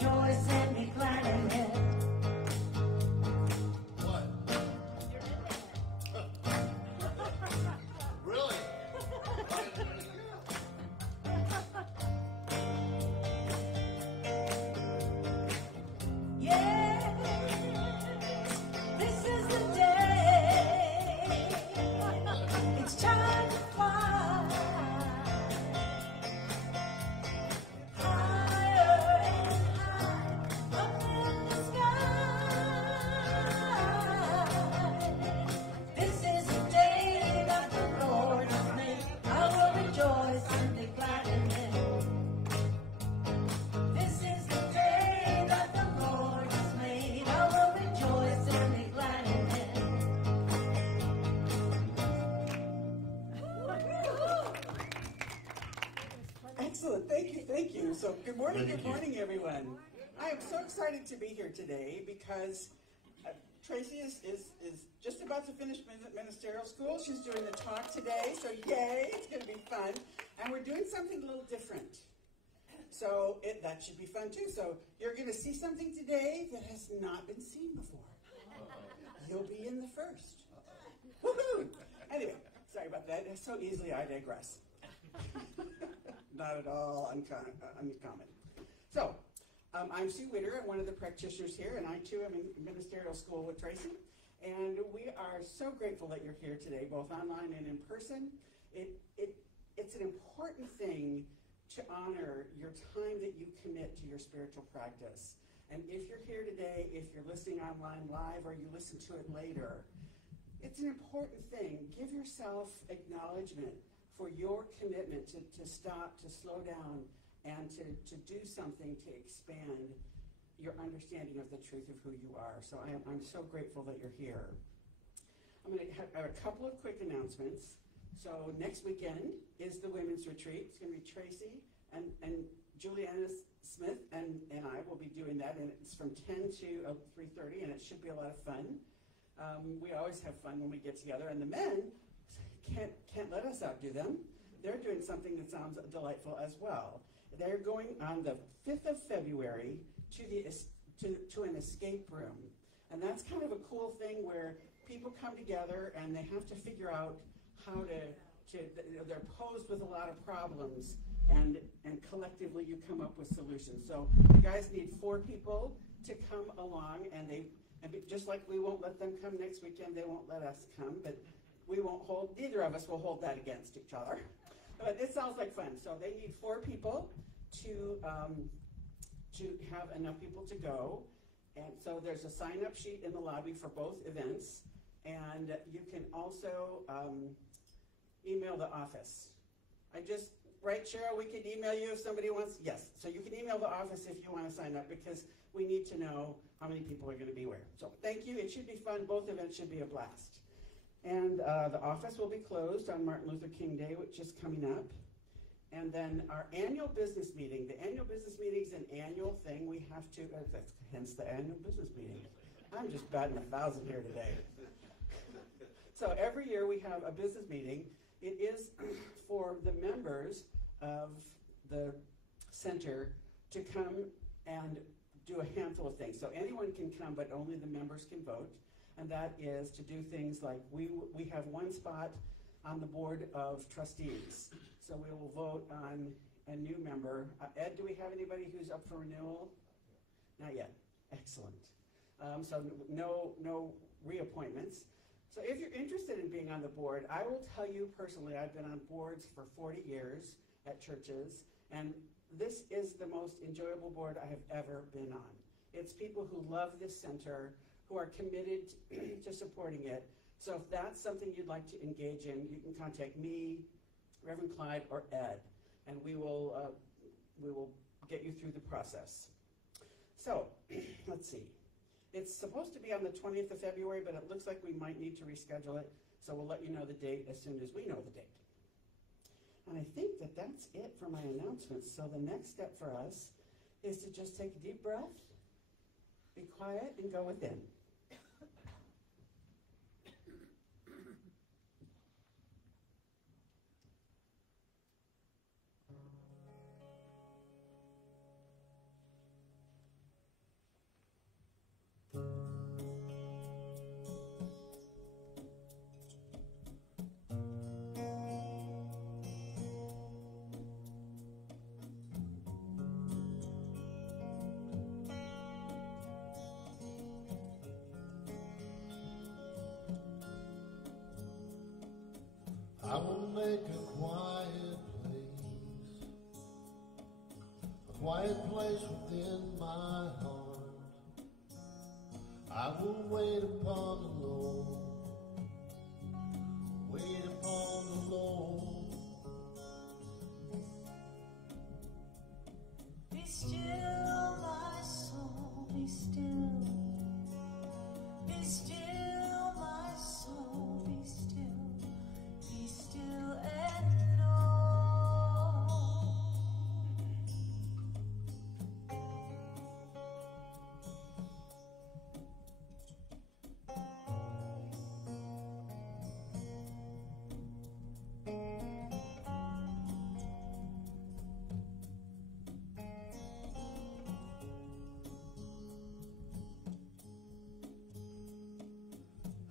rejoice and be glad in it. What? Really? Yes, this is the day. It's time to fly higher and high up in the sky. This is the day that the Lord has made. I will rejoice and be glad in it. This is the day that the Lord has made. I will rejoice and be glad in it. Excellent. Thank you. So good morning, everyone. I am so excited to be here today because Tracey is just about to finish ministerial school. She's doing the talk today, so yay, it's going to be fun. And we're doing something a little different. So that should be fun too. So you're going to see something today that has not been seen before. You'll be in the first. Woohoo! Anyway, sorry about that. So easily I digress. Not at all uncommon. So, I'm Sue Witter. I'm one of the practitioners here, and I too am in ministerial school with Tracey. And we are so grateful that you're here today, both online and in person. It's an important thing to honor your time that you commit to your spiritual practice. And if you're here today, if you're listening online live, or you listen to it later, it's an important thing. Give yourself acknowledgement for your commitment to stop, to slow down, and to do something to expand your understanding of the truth of who you are. So I'm so grateful that you're here. I'm going to have a couple of quick announcements. So next weekend is the women's retreat. It's going to be Tracey and Juliana Smith and I will be doing that, and it's from 10 to 3:30, and it should be a lot of fun. We always have fun when we get together, and the men can't let us outdo them. They're doing something that sounds delightful as well. They're going on the 5th of February to an escape room. And that's kind of a cool thing where people come together and they have to figure out how they're posed with a lot of problems, and collectively you come up with solutions. So you guys need 4 people to come along, and just like we won't let them come next weekend, they won't let us come, but neither of us will hold that against each other. But it sounds like fun. So they need 4 people to have enough people to go. And so there's a sign-up sheet in the lobby for both events. And you can also email the office. Right, Cheryl, we can email you if somebody wants? Yes. So you can email the office if you want to sign up, because we need to know how many people are going to be where. So thank you. It should be fun. Both events should be a blast. And the office will be closed on Martin Luther King Day, which is coming up. And then our annual business meeting. The annual business meeting is an annual thing. We have to, hence the annual business meeting. I'm just batting 1,000 here today. So every year we have a business meeting. It is for the members of the center to come and do a handful of things. So anyone can come, but only the members can vote. And that is to do things like we have 1 spot on the board of trustees. So we will vote on a new member. Ed, do we have anybody who's up for renewal? Not yet. Excellent. So no reappointments. So if you're interested in being on the board, I will tell you personally, I've been on boards for 40 years at churches, and this is the most enjoyable board I have ever been on. It's people who love this center, who are committed to supporting it. So if that's something you'd like to engage in, you can contact me, Reverend Clyde, or Ed, and we will get you through the process. So let's see. It's supposed to be on the 20th of February, but it looks like we might need to reschedule it, so we'll let you know the date as soon as we know the date. And I think that's it for my announcements. So the next step for us is to just take a deep breath, be quiet, and go within. I will make a quiet place within my heart. I will wait upon the Lord, wait upon the Lord. Be still, my soul, be still. Be still, my soul, be still. Be still and know.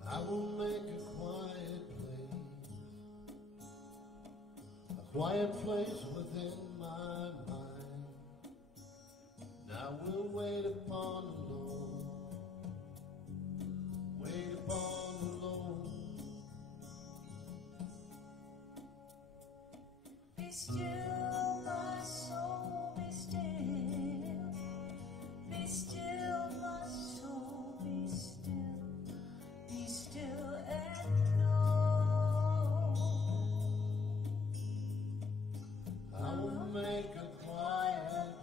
I will make a quiet place within my mind. And I will wait upon the Lord, wait upon the Lord. Be still, my soul, be still. Be still, my soul, be still. Be still and know. I will make a quiet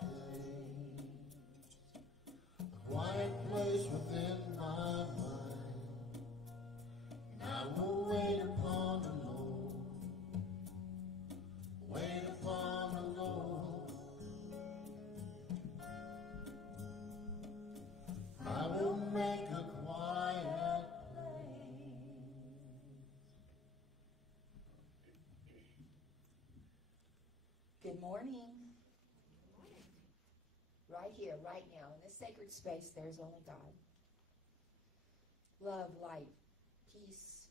place within my mind. And I will wait upon the Lord, wait upon the Lord. I will make a quiet Good morning. Right here, right now, in this sacred space, there's only God. Love, light, peace,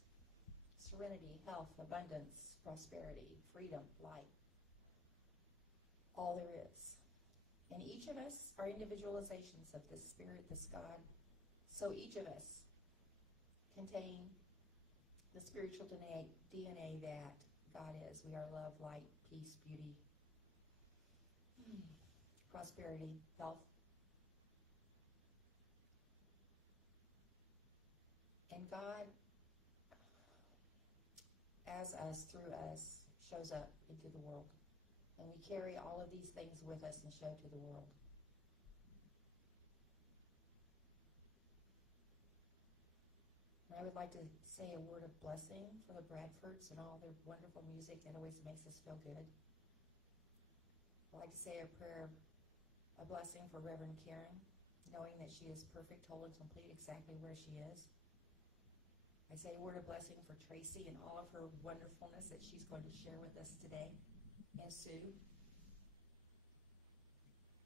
serenity, health, abundance, prosperity, freedom, light. All there is. And each of us are individualizations of this spirit, this God. So each of us contain the spiritual DNA that God is. We are love, light, peace, beauty, prosperity, health. And God, as us, through us, shows up into the world. And we carry all of these things with us and show to the world. And I would like to say a word of blessing for the Bradfords and all their wonderful music that always makes us feel good. I'd like to say a prayer, a blessing for Reverend Karen, knowing that she is perfect, whole, and complete exactly where she is. I say a word of blessing for Tracey and all of her wonderfulness that she's going to share with us today, and Sue,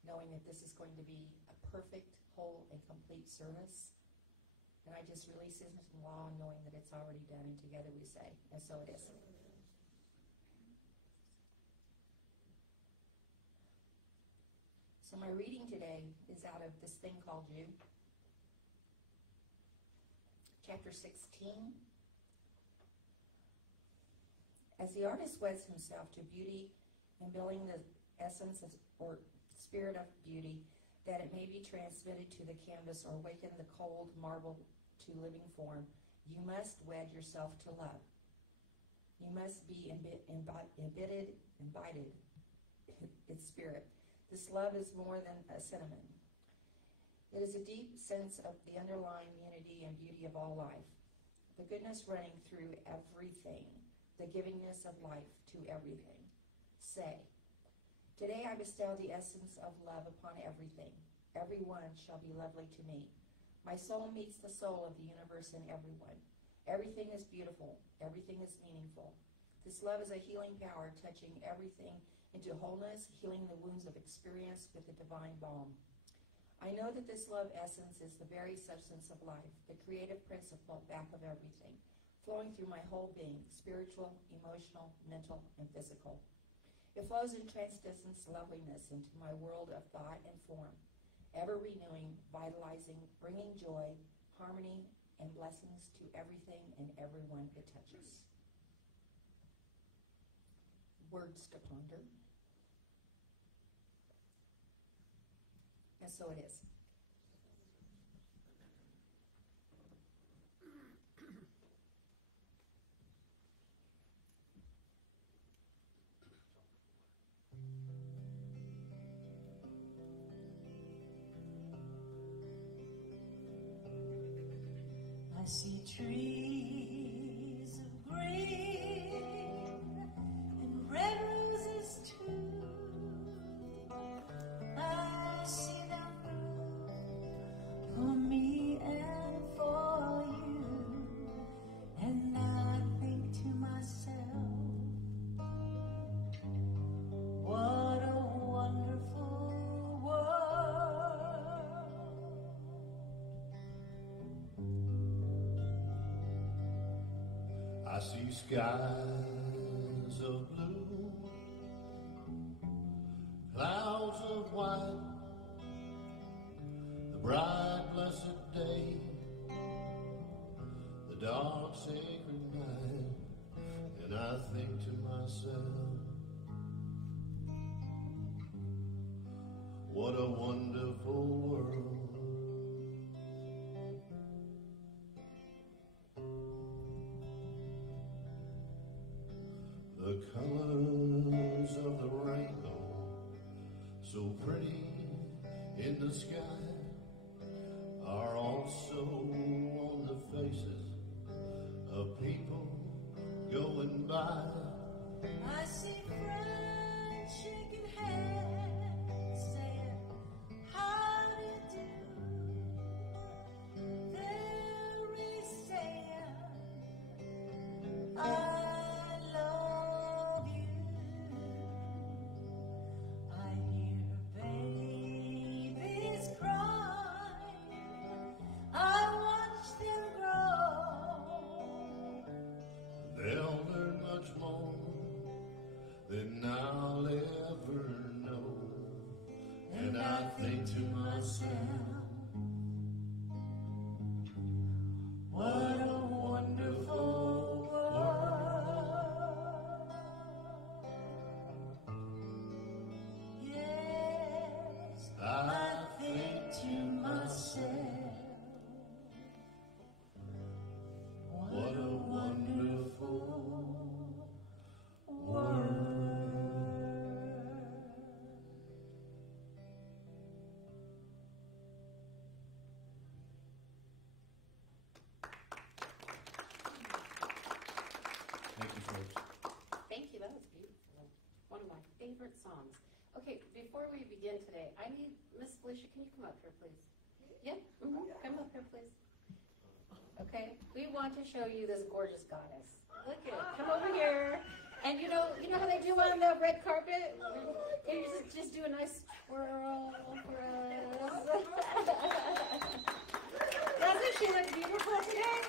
knowing that this is going to be a perfect, whole, and complete service. And I just release this into law, knowing that it's already done, and together we say, and so it is. So my reading today is out of this thing called Jude, chapter 16. As the artist weds himself to beauty and building the essence of, or spirit of beauty, that it may be transmitted to the canvas or awaken the cold marble to living form, you must wed yourself to love. You must be imbibed its spirit. This love is more than a sentiment. It is a deep sense of the underlying unity and beauty of all life, the goodness running through everything, the givingness of life to everything. Say, today I bestow the essence of love upon everything. Everyone shall be lovely to me. My soul meets the soul of the universe in everyone. Everything is beautiful. Everything is meaningful. This love is a healing power touching everything into wholeness, healing the wounds of experience with the divine balm. I know that this love essence is the very substance of life, the creative principle back of everything, flowing through my whole being, spiritual, emotional, mental, and physical. It flows in transcendence loveliness into my world of thought and form, ever renewing, vitalizing, bringing joy, harmony, and blessings to everything and everyone it touches. words to ponder. And so it is. I see trees of green and red roses too. I see them bloom for me and for you. And I think to myself, what a wonderful world. I see skies of blue, clouds of white, the bright blessed day, the dark sacred night, and I think to myself, what a wonderful world. The colors of the rainbow, so pretty in the sky, are also on the faces of people going by. I see friends shaking hands, saying, how do you do? They're really saying, I love you. I hear babies cry. I watch them grow. They'll learn much more than I'll ever know. And I think to myself, What a wonderful world. Yes, I think to myself, what a wonderful world. Thank you, folks. Thank you, that was beautiful. One of my favorite songs. Okay, before we begin today, I need, Miss Felicia, can you come up here, please? Yeah, come up here, please. Okay, we want to show you this gorgeous goddess. Look at it, come over here. And you know how they do on the red carpet? Can you just do a nice twirl for us? Doesn't she look beautiful today?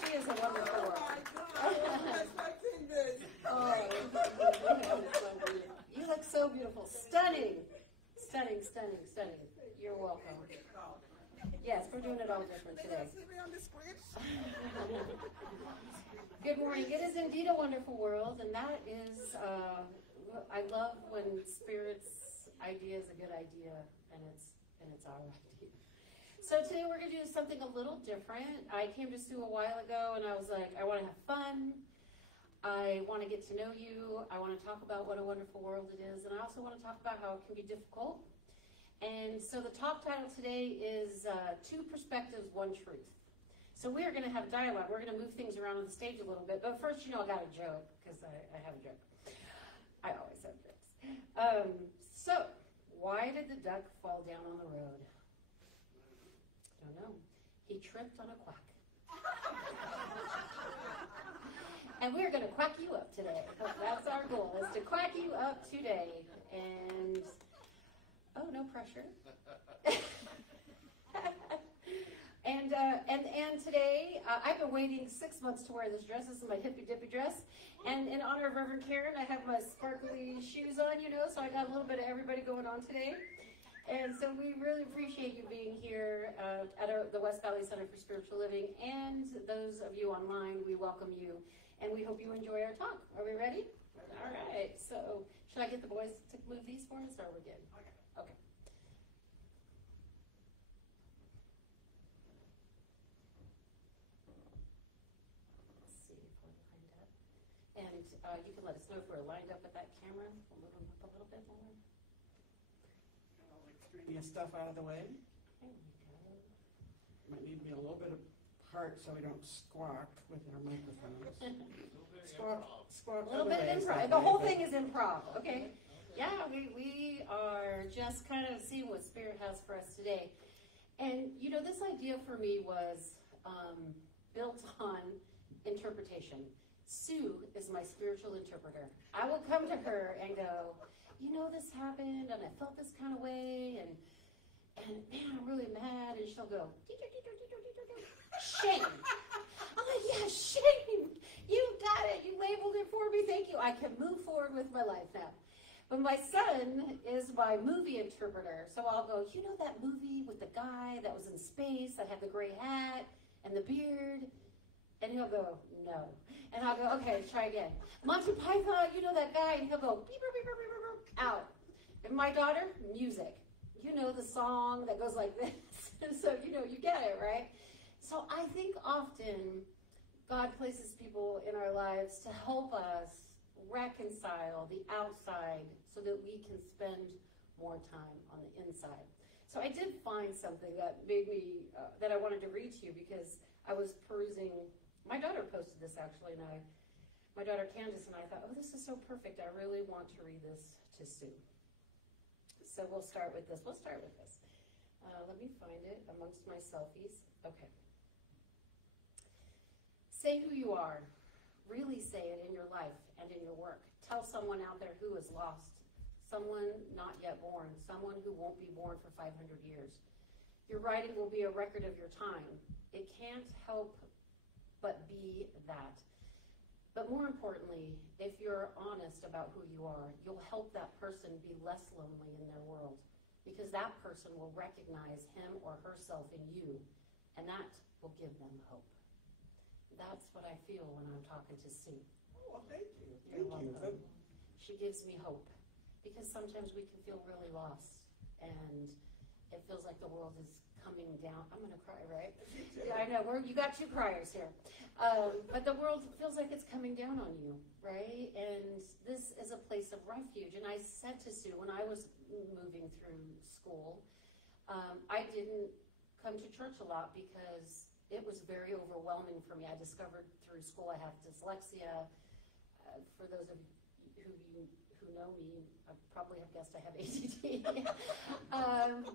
She is a wonderful woman. Oh, you look so beautiful. Stunning. Stunning, stunning, stunning. You're welcome. Yes, we're doing it all different today. Good morning. It is indeed a wonderful world, and that is, I love when Spirit's idea is a good idea, and it's our idea. So today we're going to do something a little different. I came to Sue a while ago, and I was like, I want to have fun. I want to get to know you. I want to talk about what a wonderful world it is, and I also want to talk about how it can be difficult. And so the talk title today is Two Perspectives, One Truth. So we are going to have dialogue. We're going to move things around on the stage a little bit. But first, I got a joke, because I have a joke. I always have jokes. So, why did the duck fall down on the road? Don't know. He tripped on a quack. And we're going to quack you up today. That's our goal, is to quack you up today. And, oh, no pressure. And today, I've been waiting 6 months to wear this dress. This is my hippy-dippy dress. And in honor of Reverend Karen, I have my sparkly shoes on, so I got a little bit of everybody going on today. And so we really appreciate you being here at the West Valley Center for Spiritual Living. And those of you online, we welcome you. And we hope you enjoy our talk. Are we ready? All right, so should I get the boys to move these for us, or we're good? Okay. Let's see if we're lined up. And you can let us know if we're lined up with that camera. We'll move them up a little bit more. Extraneous stuff out of the way. There we go. Might need to be a little bit apart so we don't squawk with our microphones. Squawk A little other bit of ways improv. that The way, whole but- thing is improv, okay? Yeah, we are just kind of seeing what Spirit has for us today. And, you know, this idea for me was built on interpretation. Sue is my spiritual interpreter. I will come to her and go, you know, this happened, and I felt this kind of way, and man, I'm really mad. And she'll go, shame. I'm like, yeah, shame. You got it. You labeled it for me. Thank you. I can move forward with my life now. But my son is my movie interpreter. So I'll go, you know that movie with the guy that was in space that had the gray hat and the beard? And he'll go, no. And I'll go, okay, try again. Monty Python, you know that guy? And he'll go, beep, beep, beep, beep, beep, beep, out. And my daughter, music. You know the song that goes like this. So, you know, you get it, right? So I think often God places people in our lives to help us reconcile the outside so that we can spend more time on the inside. So I did find something that made me, that I wanted to read to you because I was perusing, my daughter posted this actually, and my daughter Candace and I thought, oh, this is so perfect. I really want to read this to Sue. So we'll start with this. Let me find it amongst my selfies. Okay. Say who you are. Really say it in your life and in your work. Tell someone out there who is lost, someone not yet born, someone who won't be born for 500 years. Your writing will be a record of your time. It can't help but be that. But more importantly, if you're honest about who you are, you'll help that person be less lonely in their world, because that person will recognize him or herself in you, and that will give them hope. That's what I feel when I'm talking to Sue. Oh, well, thank you. You're Thank you. welcome. She gives me hope, because sometimes we can feel really lost, and it feels like the world is coming down. I'm going to cry, right? Yeah, I know. You got two criers here. But the world feels like it's coming down on you, right? And this is a place of refuge. And I said to Sue, when I was moving through school, I didn't come to church a lot because it was very overwhelming for me. I discovered through school I have dyslexia. For those of you who know me, I probably have guessed I have ADD.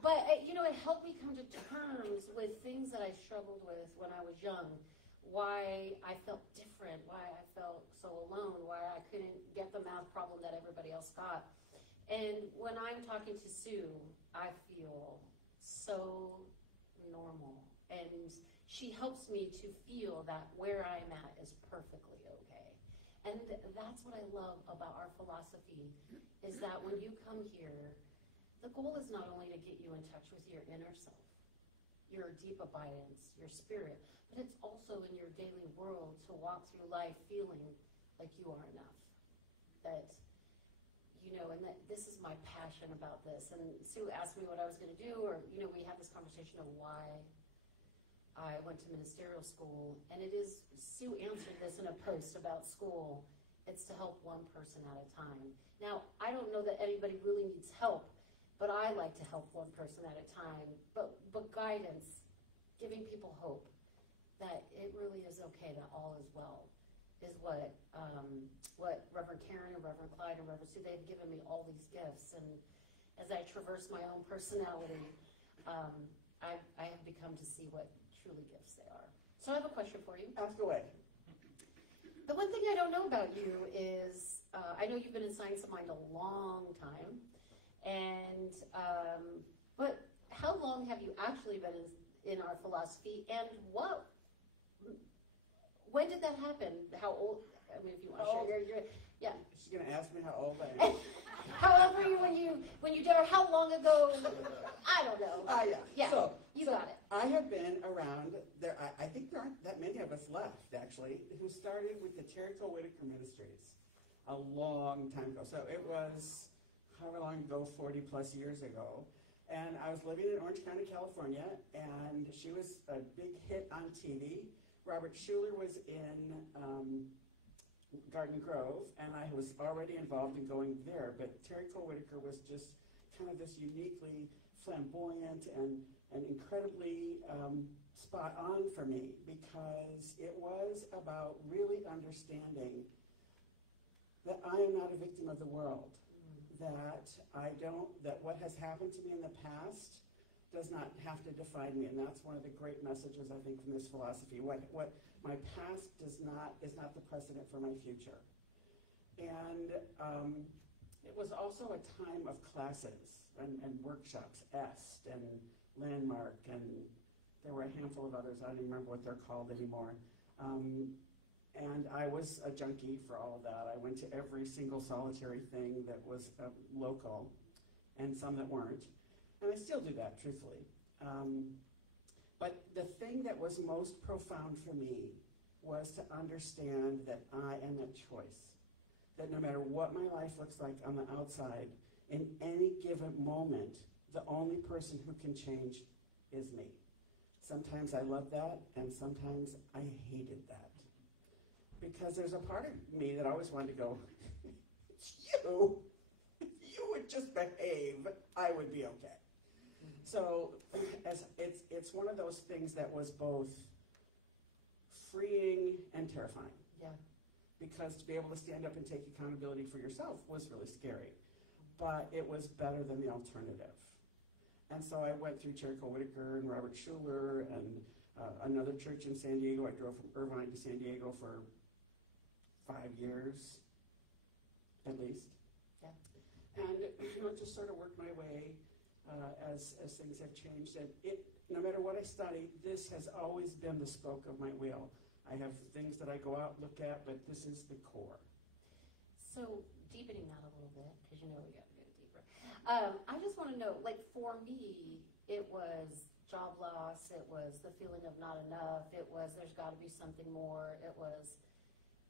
But you know, it helped me come to terms with things that I struggled with when I was young. Why I felt different, why I felt so alone, why I couldn't get the math problem that everybody else got. And when I'm talking to Sue, I feel so normal. And she helps me to feel that where I'm at is perfectly okay. And that's what I love about our philosophy, is that when you come here, the goal is not only to get you in touch with your inner self, your deep abidance, your spirit, but it's also in your daily world to walk through life feeling like you are enough. That, you know, and that this is my passion about this. And Sue asked me what I was going to do, or, you know, we had this conversation of why I went to ministerial school, and it is, Sue answered this in a post about school, it's to help one person at a time. Now, I don't know that anybody really needs help, but I like to help one person at a time. But guidance, giving people hope that it really is okay, that all is well, is what Reverend Karen and Reverend Clyde and Reverend Sue, they've given me all these gifts. And as I traverse my own personality, I have become to see what truly gifts they are. So I have a question for you. Ask away. The one thing I don't know about you is, I know you've been in Science of Mind a long time, and but how long have you actually been in our philosophy, and when did that happen? How old? I mean, if you want to share, yeah. She's going to ask me how old I am. How old were you when you did, or how long ago? I don't know. Yeah. Yeah, So, you got it. I have been around there. I think there aren't that many of us left, actually, who started with the Terry Whitaker Ministries. a long time ago. So it was, however long ago, 40 plus years ago. And I was living in Orange County, California, and she was a big hit on TV. Robert Schuller was in Garden Grove, and I was already involved in going there, but Terry Cole Whitaker was just kind of this uniquely flamboyant and incredibly spot on for me, because it was about really understanding that I am not a victim of the world, that what has happened to me in the past does not have to define me, and that's one of the great messages, I think, from this philosophy. What my past is not the precedent for my future. And it was also a time of classes and workshops, EST and Landmark, and there were a handful of others. I don't even remember what they're called anymore. And I was a junkie for all of that. I went to every single solitary thing that was local, and some that weren't. And I still do that, truthfully. But the thing that was most profound for me was to understand that I am a choice. That no matter what my life looks like on the outside, in any given moment, the only person who can change is me. Sometimes I love that, and sometimes I hated that. Because there's a part of me that always wanted to go, it's you. If you would just behave, I would be okay. So it's one of those things that was both freeing and terrifying. Yeah. Because to be able to stand up and take accountability for yourself was really scary. But it was better than the alternative. And so I went through Terry Cole Whitaker and Robert Schuller and another church in San Diego. I drove from Irvine to San Diego for 5 years, at least. Yeah. And just sort of worked my way as things have changed. And no matter what I study, this has always been the spoke of my wheel. I have things that I go out and look at, but this is the core. So deepening that a little bit, because you know we got to go deeper. I just want to know, like for me, it was job loss, it was the feeling of not enough, it was there's got to be something more, it was,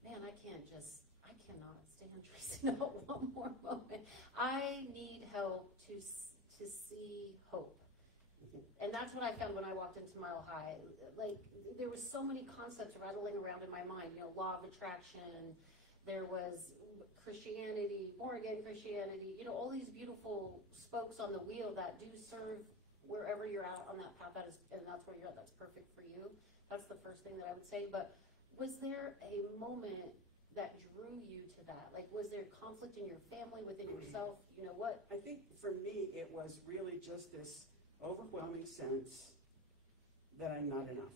man, I cannot stand Tracey not one more moment. I need help to see hope. And that's what I found when I walked into Mile High. Like, there was so many concepts rattling around in my mind, law of attraction, there was Christianity, born again Christianity, all these beautiful spokes on the wheel that do serve wherever you're at on that path, and that's where you're at, that's perfect for you. That's the first thing that I would say. But was there a moment that drew you to that? Like, was there conflict in your family, within yourself? What? I think for me, it was really just this overwhelming sense that I'm not enough.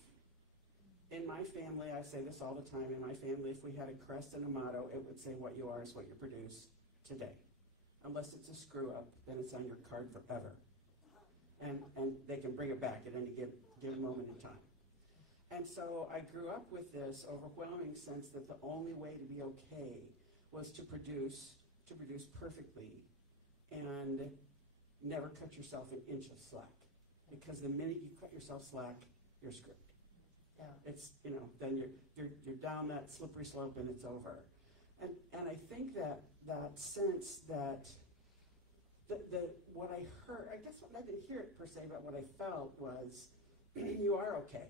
In my family, I say this all the time, in my family, if we had a crest and a motto, it would say what you are is what you produce today. Unless it's a screw up, then it's on your card forever. And they can bring it back at any given moment in time. And so I grew up with this overwhelming sense that the only way to be okay was to produce perfectly and never cut yourself an inch of slack. Because the minute you cut yourself slack, you're screwed. Yeah. It's, then you're down that slippery slope and it's over. And I think that sense that what I heard, I guess I didn't hear it per se, but what I felt was you are okay.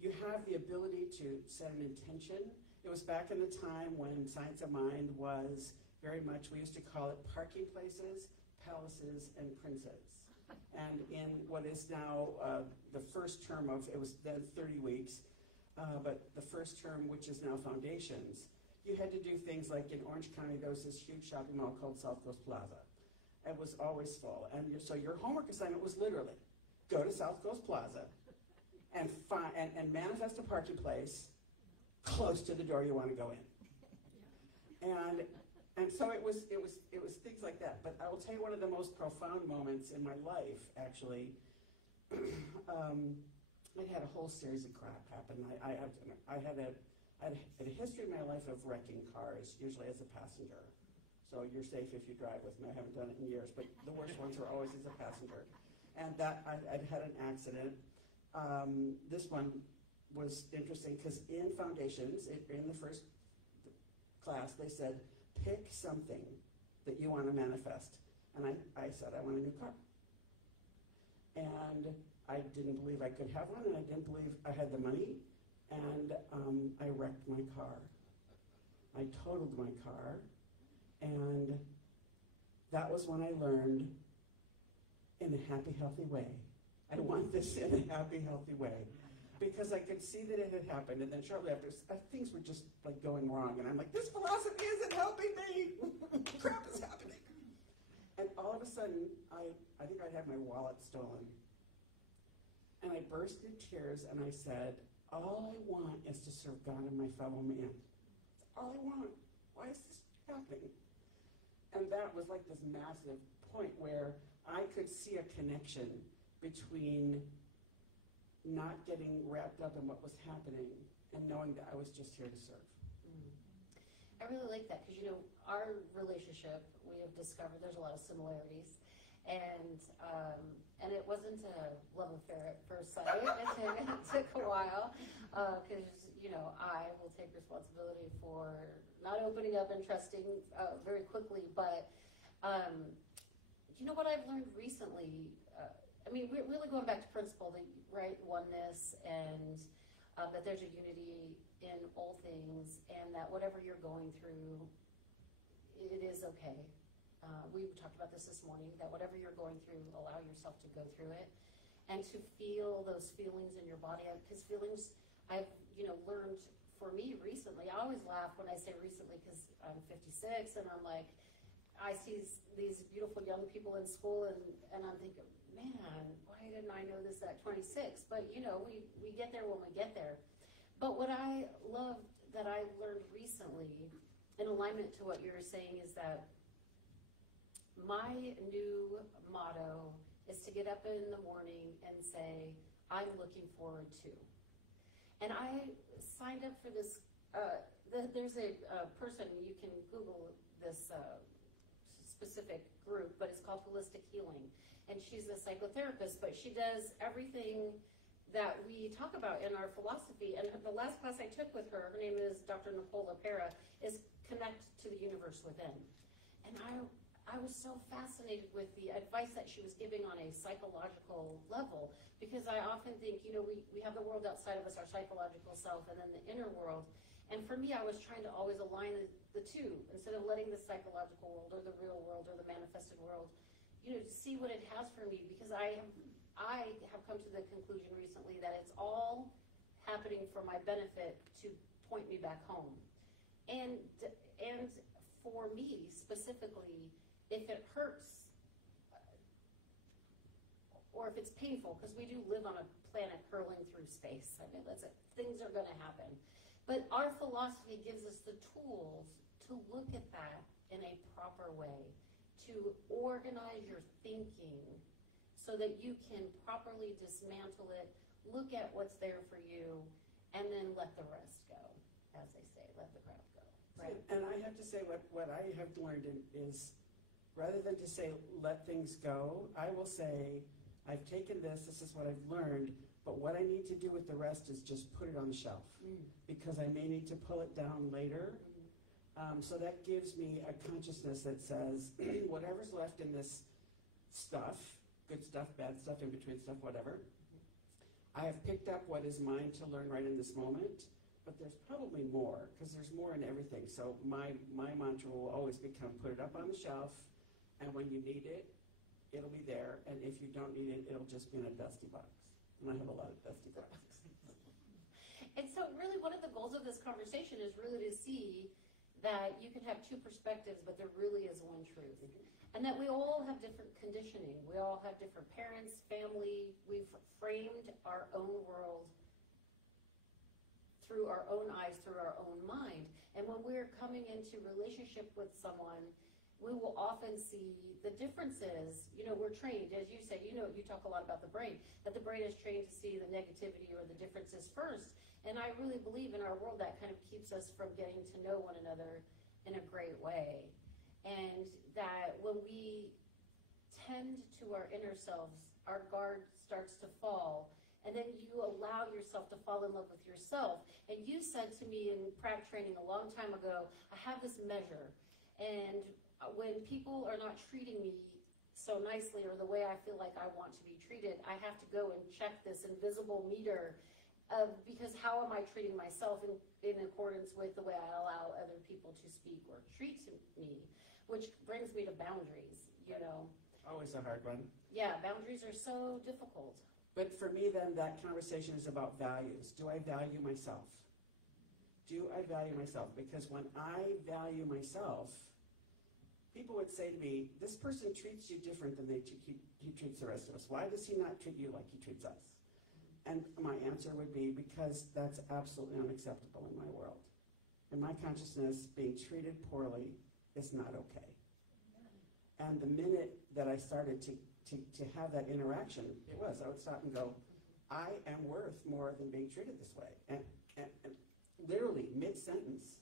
You have the ability to set an intention. It was back in the time when Science of Mind was very much, we used to call it parking places, palaces, and princes. And in what is now the first term of, it was then 30 weeks, but the first term, which is now foundations, you had to do things like in Orange County, there was this huge shopping mall called South Coast Plaza. It was always full. And so your homework assignment was literally, go to South Coast Plaza and manifest a parking place close to the door you want to go in. And so it was things like that. But I will tell you one of the most profound moments in my life, actually. I had a whole series of crap happen. I had a history in my life of wrecking cars, usually as a passenger. So you're safe if you drive with me. I haven't done it in years, but the worst ones were always as a passenger. And I'd had an accident. This one was interesting because in foundations, in the first class, they said, pick something that you want to manifest. And I said, I want a new car. And I didn't believe I could have one, and I didn't believe I had the money, and I wrecked my car. I totaled my car, and that was when I learned, in a happy, healthy way, I want this in a happy, healthy way. Because I could see that it had happened, and then shortly after, things were just like going wrong, and I'm like, this philosophy isn't helping me. Crap is happening. And all of a sudden, I think I'd had my wallet stolen. And I burst into tears, and I said, all I want is to serve God and my fellow man. That's all I want. Why is this happening? And that was like this massive point where I could see a connection between not getting wrapped up in what was happening and knowing that I was just here to serve. I really like that because, our relationship, we have discovered there's a lot of similarities. And it wasn't a love affair at first sight. It took a while because, I will take responsibility for not opening up and trusting very quickly. But what I've learned recently, we're really going back to principle, right? Oneness, and that there's a unity in all things, and that whatever you're going through, it is okay. We talked about this morning, that whatever you're going through, allow yourself to go through it, and to feel those feelings in your body. Because feelings, I've learned for me recently. I always laugh when I say recently because I'm 56, and I'm like, I see these beautiful young people in school, and I'm thinking, man, why didn't I know this at 26? But we get there when we get there. But what I love that I learned recently, in alignment to what you were saying, is that my new motto is to get up in the morning and say, I'm looking forward to. And I signed up for this, there's a person, you can Google this specific group, but it's called Holistic Healing. And she's a psychotherapist, but she does everything that we talk about in our philosophy. And the last class I took with her name is Dr. Nicole LaPera, is Connect to the Universe Within. And I was so fascinated with the advice that she was giving on a psychological level, because I often think, we have the world outside of us, our psychological self, and then the inner world. And for me, I was trying to always align the two, instead of letting the psychological world or the real world or the manifested world, see what it has for me, because I have come to the conclusion recently that it's all happening for my benefit to point me back home. And for me specifically, if it hurts, or if it's painful, because we do live on a planet hurling through space. Things are going to happen. But our philosophy gives us the tools to look at that in a proper way, to organize your thinking so that you can properly dismantle it, look at what's there for you, and then let the rest go, as they say, let the crowd go. Right? And I have to say, what I have learned is, rather than to say, let things go, I will say, I've taken this is what I've learned, but what I need to do with the rest is just put it on the shelf, because I may need to pull it down later. So that gives me a consciousness that says, whatever's left in this stuff, good stuff, bad stuff, in between stuff, whatever, I have picked up what is mine to learn right in this moment, but there's probably more, because there's more in everything. So my mantra will always become, put it up on the shelf, and when you need it, it'll be there, and if you don't need it, it'll just be in a dusty box. And I have a lot of dusty boxes. And so really one of the goals of this conversation is really to see that you can have two perspectives, but there really is one truth. And that we all have different conditioning. We all have different parents, family. We've framed our own world through our own eyes, through our own mind. And when we're coming into relationship with someone, we will often see the differences. We're trained, as you say, you talk a lot about the brain, that the brain is trained to see the negativity or the differences first. And I really believe in our world that kind of keeps us from getting to know one another in a great way. And that when we tend to our inner selves, our guard starts to fall, and then you allow yourself to fall in love with yourself. And you said to me in prac training a long time ago, I have this measure, and when people are not treating me so nicely or the way I feel like I want to be treated, I have to go and check this invisible meter of, because how am I treating myself in accordance with the way I allow other people to speak or treat me, which brings me to boundaries, you know. Always a hard one. Yeah, boundaries are so difficult. But for me, then, that conversation is about values. Do I value myself? Do I value myself? Because when I value myself, people would say to me, this person treats you different than he treats the rest of us. Why does he not treat you like he treats us? And my answer would be, because that's absolutely unacceptable in my world. In my consciousness, being treated poorly is not okay. And the minute that I started to have that interaction, I would stop and go, I am worth more than being treated this way. And literally, mid-sentence,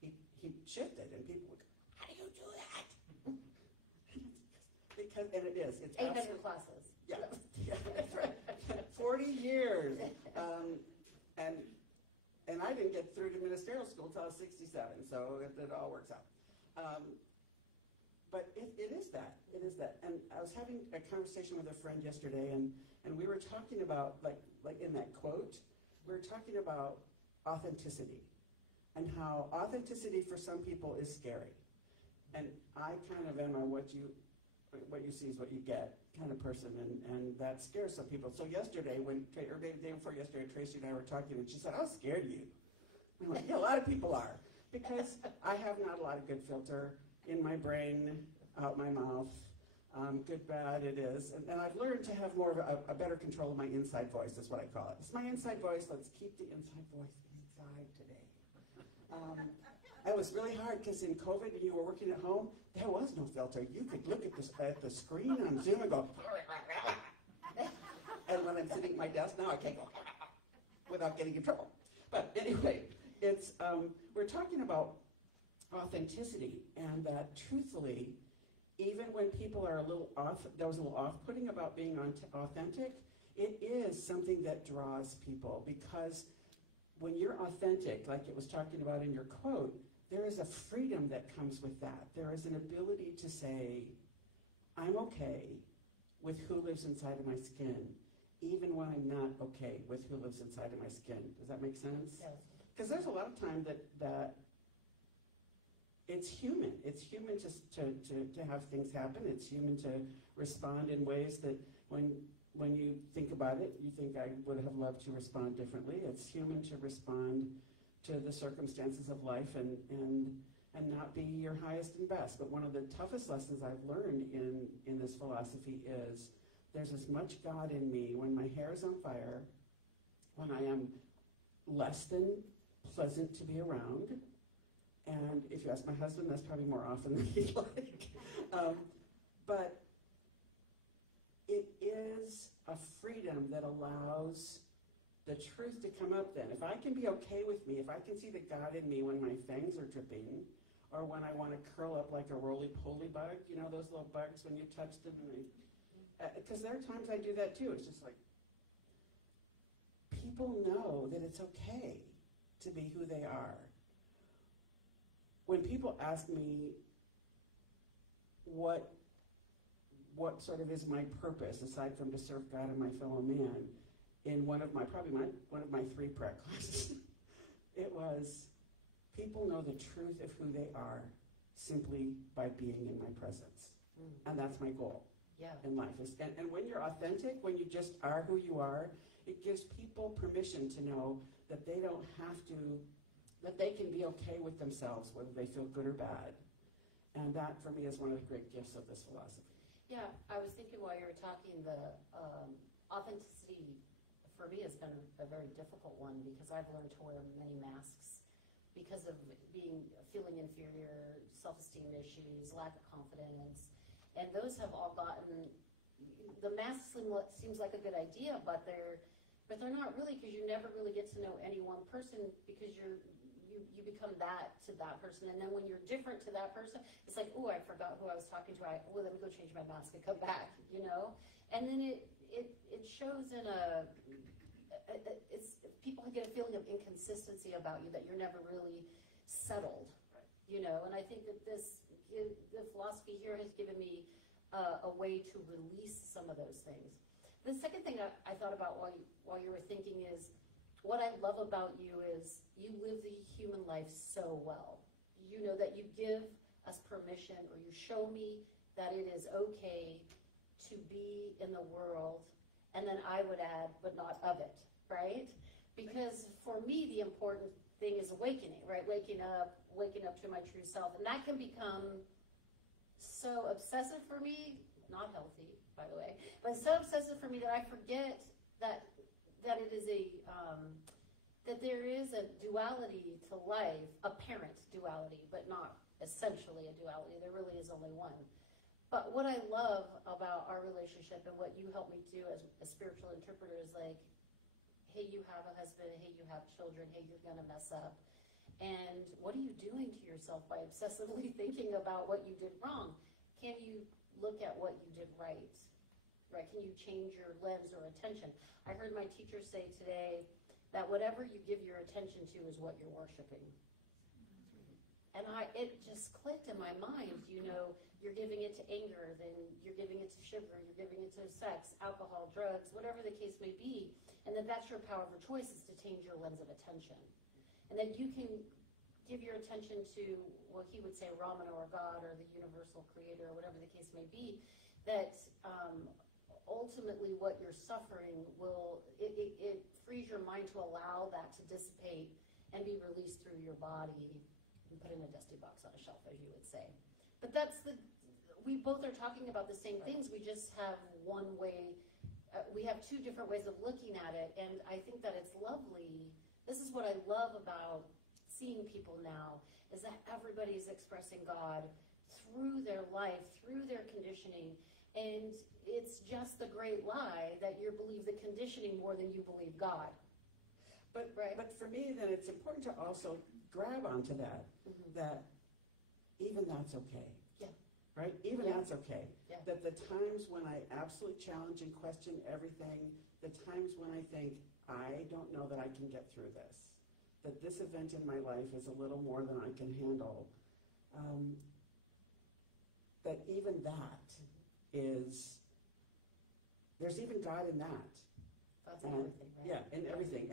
he shifted, and people would go, how do you do that? Because, and it is, it's 800 classes. Yeah, that's right. 40 years. And I didn't get through to ministerial school until I was 67, so it all works out. But it is that. It is that. And I was having a conversation with a friend yesterday, and we were talking about, like in that quote, we were talking about authenticity and how authenticity for some people is scary. And I kind of am a what you see is what you get kind of person, and that scares some people. So yesterday, or the day before yesterday, Tracey and I were talking, and she said, I was scared of you. I'm like, yeah, a lot of people are, because I have not a lot of good filter in my brain, out my mouth. Good, bad, it is. And I've learned to have more of a better control of my inside voice, is what I call it. It's my inside voice. Let's keep the inside voice inside today. It was really hard because in COVID, and you were working at home, there was no filter. You could look at the screen on Zoom and go, and when I'm sitting at my desk now, I can't go without getting in trouble. But anyway, it's we're talking about authenticity, and that truthfully, even when people are a little off, that was a little off-putting about being authentic, it is something that draws people, because when you're authentic, like it was talking about in your quote, there is a freedom that comes with that. There is an ability to say, I'm okay with who lives inside of my skin, even when I'm not okay with who lives inside of my skin. Does that make sense? Yes. Because there's a lot of time that it's human. It's human to have things happen. It's human to respond in ways that when you think about it, you think I would have loved to respond differently. It's human to respond to the circumstances of life and not be your highest and best. But one of the toughest lessons I've learned in this philosophy is there's as much God in me when my hair is on fire, when I am less than pleasant to be around. And if you ask my husband, that's probably more often than he'd like. But it is a freedom that allows the truth to come up then. If I can be okay with me, if I can see the God in me when my fangs are dripping, or when I want to curl up like a roly-poly bug, you know those little bugs when you touch them? Because there are times I do that too. It's just like, people know that it's okay to be who they are. When people ask me what sort of is my purpose, aside from to serve God and my fellow man, in one of my 3 prayer classes, it was, people know the truth of who they are simply by being in my presence. And that's my goal in life. And when you're authentic, when you just are who you are, it gives people permission to know that they don't have to, that they can be okay with themselves, whether they feel good or bad. And that, for me, is one of the great gifts of this philosophy. Yeah, I was thinking while you were talking, the authenticity for me has been a very difficult one, because I've learned to wear many masks because of feeling inferior, self-esteem issues, lack of confidence, and those have all gotten, the mask seems like a good idea, but they're not really, because you never really get to know any one person, because you become that to that person, and then when you're different to that person, it's like, oh, I forgot who I was talking to. Let me go change my mask and come back, you know. And then it shows in people get a feeling of inconsistency about you, that you're never really settled, you know, and I think that the philosophy here has given me a way to release some of those things. The second thing I thought about while you were thinking is, what I love about you is you live the human life so well. You know that you give us permission, or you show me that it is okay to be in the world, and then I would add, but not of it, right? Because for me, the important thing is awakening, right? Waking up to my true self. And that can become so obsessive for me, not healthy, by the way, but so obsessive for me that I forget that it is that there is a duality to life, apparent duality, but not essentially a duality. There really is only one. But what I love about our relationship and what you help me do as a spiritual interpreter is like, hey, you have a husband, hey, you have children, hey, you're gonna mess up. And what are you doing to yourself by obsessively thinking about what you did wrong? Can you look at what you did right? Right? Can you change your lens or attention? I heard my teacher say today that whatever you give your attention to is what you're worshiping. And it just clicked in my mind, you know, you're giving it to anger, then you're giving it to sugar, you're giving it to sex, alcohol, drugs, whatever the case may be, and that's your power of choice, is to change your lens of attention. And then you can give your attention to what he would say, Ramana or God or the universal creator or whatever the case may be, that ultimately what you're suffering it frees your mind to allow that to dissipate and be released through your body and put in a dusty box on a shelf, as you would say. But we both are talking about the same things, we just have one way, we have two different ways of looking at it, and I think that it's lovely. This is what I love about seeing people now, is that everybody's expressing God through their life, through their conditioning, and it's just the great lie that you believe the conditioning more than you believe God. But for me, then it's important to also grab onto that, that even that's okay. Yeah. Right? Even that's okay. Yeah. That the times when I absolutely challenge and question everything, the times when I think, I don't know that I can get through this, that this event in my life is a little more than I can handle, that even that is, there's even God in that. That's And, everything, right? yeah, in everything.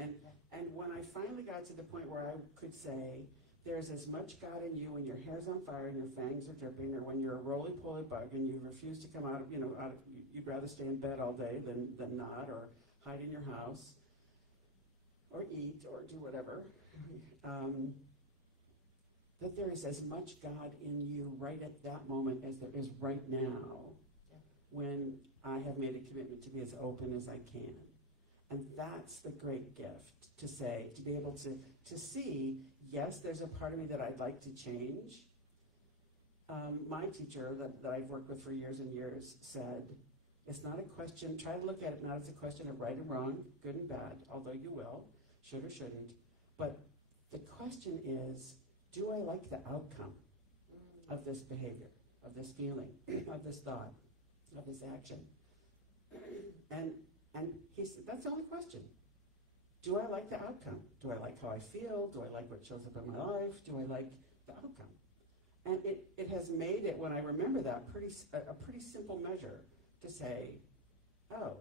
And when I finally got to the point where I could say, there's as much God in you when your hair's on fire and your fangs are dripping, or when you're a roly-poly bug and you refuse to come out, you'd rather stay in bed all day than not, or hide in your house, or eat, or do whatever, that there is as much God in you right at that moment as there is right now, when I have made a commitment to be as open as I can. And that's the great gift, to say, to be able to see, yes, there's a part of me that I'd like to change. My teacher that I've worked with for years and years said, it's not a question, try to look at it not as a question of right and wrong, good and bad, although you will, should or shouldn't, but the question is, do I like the outcome of this behavior, of this feeling, of this thought, of this action? And he said, that's the only question. Do I like the outcome? Do I like how I feel? Do I like what shows up in my life? Do I like the outcome? And it has made it, when I remember that, a pretty simple measure to say, oh,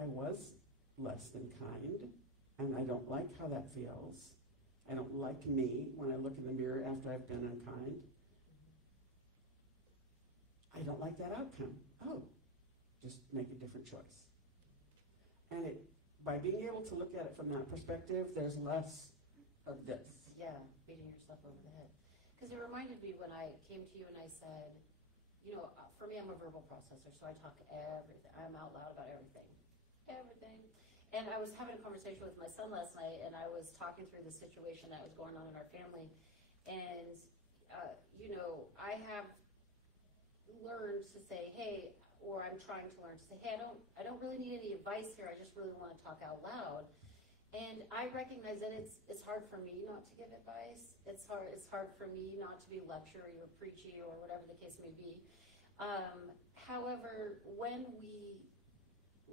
I was less than kind, and I don't like how that feels. I don't like me when I look in the mirror after I've been unkind. I don't like that outcome. Oh, just make a different choice. And by being able to look at it from that perspective, there's less of this. Yeah, beating yourself over the head. Because it reminded me when I came to you and I said, for me, I'm a verbal processor, so I talk everything. I'm out loud about everything. Everything. And I was having a conversation with my son last night, and I was talking through the situation that was going on in our family. And, I have learned to say, hey, or I'm trying to learn to say, hey, I don't really need any advice here. I just really want to talk out loud. And I recognize that it's hard for me not to give advice. It's hard for me not to be lectury or preachy or whatever the case may be. However, when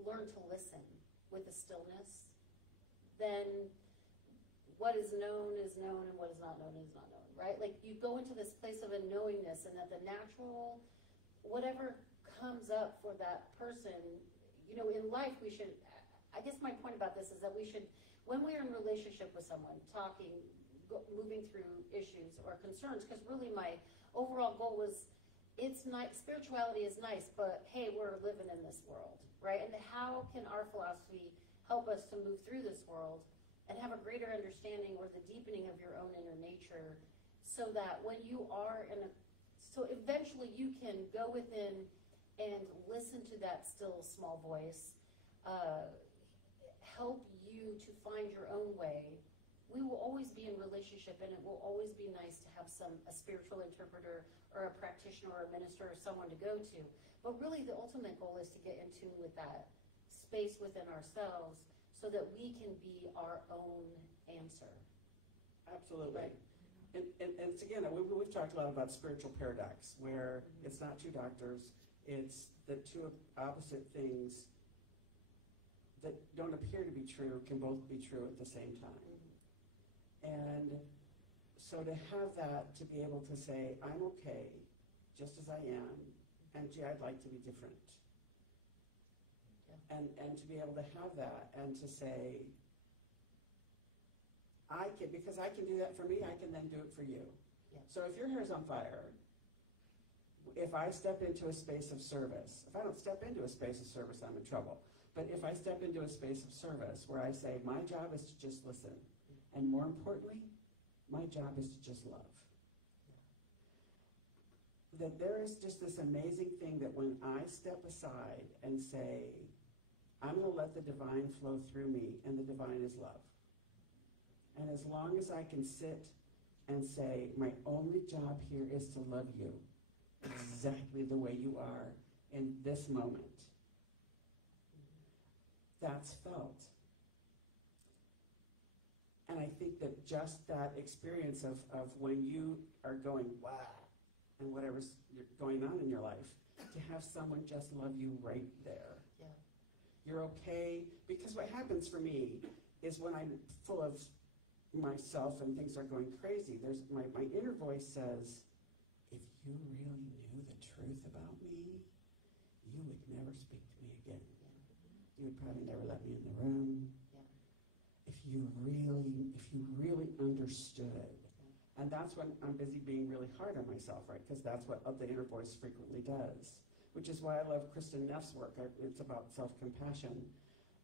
learn to listen with a stillness, then what is known and what is not known is not known, right? Like you go into this place of a knowingness, and that the natural, whatever comes up for that person, you know, in life we should, I guess my point about this is that we should, when we're in relationship with someone, talking, moving through issues or concerns, because really my overall goal was, it's nice, spirituality is nice, but hey, we're living in this world, right? And how can our philosophy help us to move through this world and have a greater understanding or the deepening of your own inner nature, so that when you are so eventually you can go within and listen to that still small voice, help you to find your own way. We will always be in relationship, and it will always be nice to have a spiritual interpreter or a practitioner or a minister or someone to go to. But really the ultimate goal is to get in tune with that space within ourselves, so that we can be our own answer. Absolutely. Right. And it's, again, we've talked a lot about spiritual paradox, where it's not two doctors, it's the two opposite things that don't appear to be true can both be true at the same time. And so to have that, to be able to say, I'm okay just as I am, and gee, I'd like to be different. And to be able to have that, and to say, because I can do that for me, I can then do it for you. Yeah. So if your hair's on fire, if I step into a space of service, if I don't step into a space of service, I'm in trouble. But if I step into a space of service where I say, my job is to just listen, and more importantly, my job is to just love. That there is just this amazing thing that when I step aside and say, I'm going to let the divine flow through me, and the divine is love. And as long as I can sit and say, my only job here is to love you exactly the way you are in this moment, that's felt. And I think that just that experience of when you are going, wow, and whatever's going on in your life, to have someone just love you right there. Yeah. You're okay, because what happens for me is when I'm full of myself and things are going crazy, there's my inner voice says, if you really knew the truth about me, you would never speak to me again. You would probably never let me in the room. If you really understood. And that's when I'm busy being really hard on myself, right? Because that's what the inner voice frequently does. Which is why I love Kristen Neff's work. It's about self-compassion.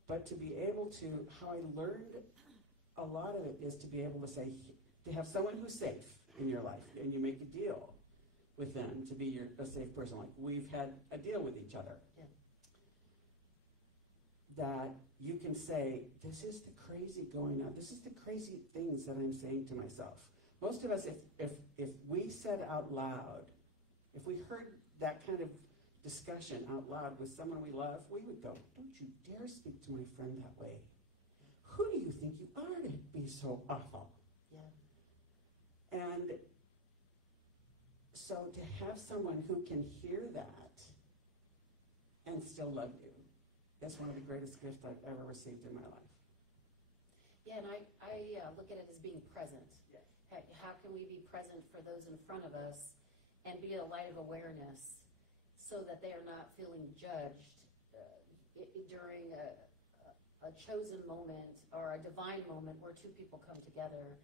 But to be able to, how I learned a lot of it is to be able to say, to have someone who's safe in your life, and you make a deal with them to be a safe person. Like, we've had a deal with each other. Yeah. That you can say, this is the crazy going on. This is the crazy things that I'm saying to myself. Most of us, if we said out loud, if we heard that kind of discussion out loud with someone we love, we would go, don't you dare speak to my friend that way. Who do you think you are to be so awful? Yeah. And so to have someone who can hear that and still love you, that's one of the greatest gifts I've ever received in my life. Yeah, and I look at it as being present. Yeah. How can we be present for those in front of us and be a light of awareness so that they are not feeling judged during a chosen moment or a divine moment where two people come together,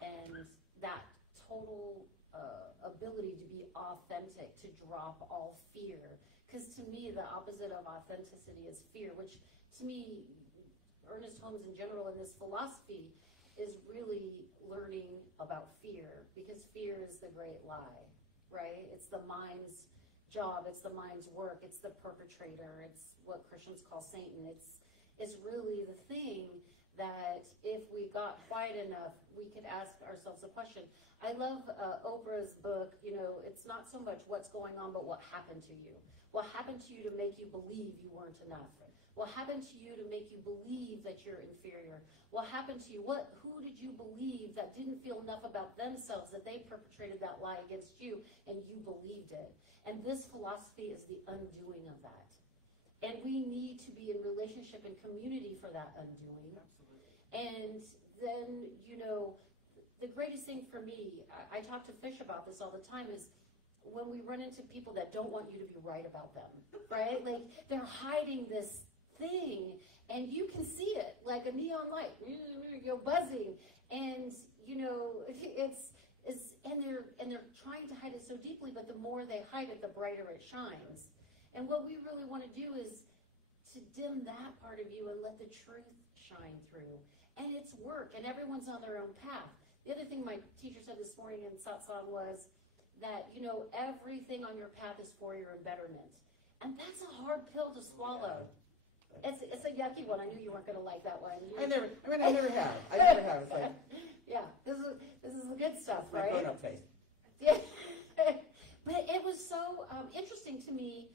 and that total ability to be authentic, to drop all fear. Because to me, the opposite of authenticity is fear, which to me, Ernest Holmes in general in this philosophy is really learning about fear, because fear is the great lie, right? It's the mind's job, it's the mind's work, it's the perpetrator, it's what Christians call Satan. It's really the thing that if we got quiet enough, we could ask ourselves a question. I love Oprah's book, you know, it's not so much what's going on, but what happened to you. What happened to you to make you believe you weren't enough? What happened to you to make you believe that you're inferior? What happened to you? Who did you believe that didn't feel enough about themselves that they perpetrated that lie against you and you believed it? And this philosophy is the undoing of that. And we need to be in relationship and community for that undoing. And then, the greatest thing for me, I talk to Fish about this all the time, is when we run into people that don't want you to be right about them, right? Like, they're hiding this thing, and you can see it, like a neon light, buzzing, and, and they're trying to hide it so deeply, but the more they hide it, the brighter it shines. And what we really want to do is to dim that part of you and let the truth shine through. And it's work, and everyone's on their own path. The other thing my teacher said this morning in satsang was that, everything on your path is for your betterment. And that's a hard pill to swallow. It's a yucky one. I knew you weren't going to like that one. I never have. It's like, yeah, this is the good stuff, my right? grown-up face. Yeah. But it was so interesting to me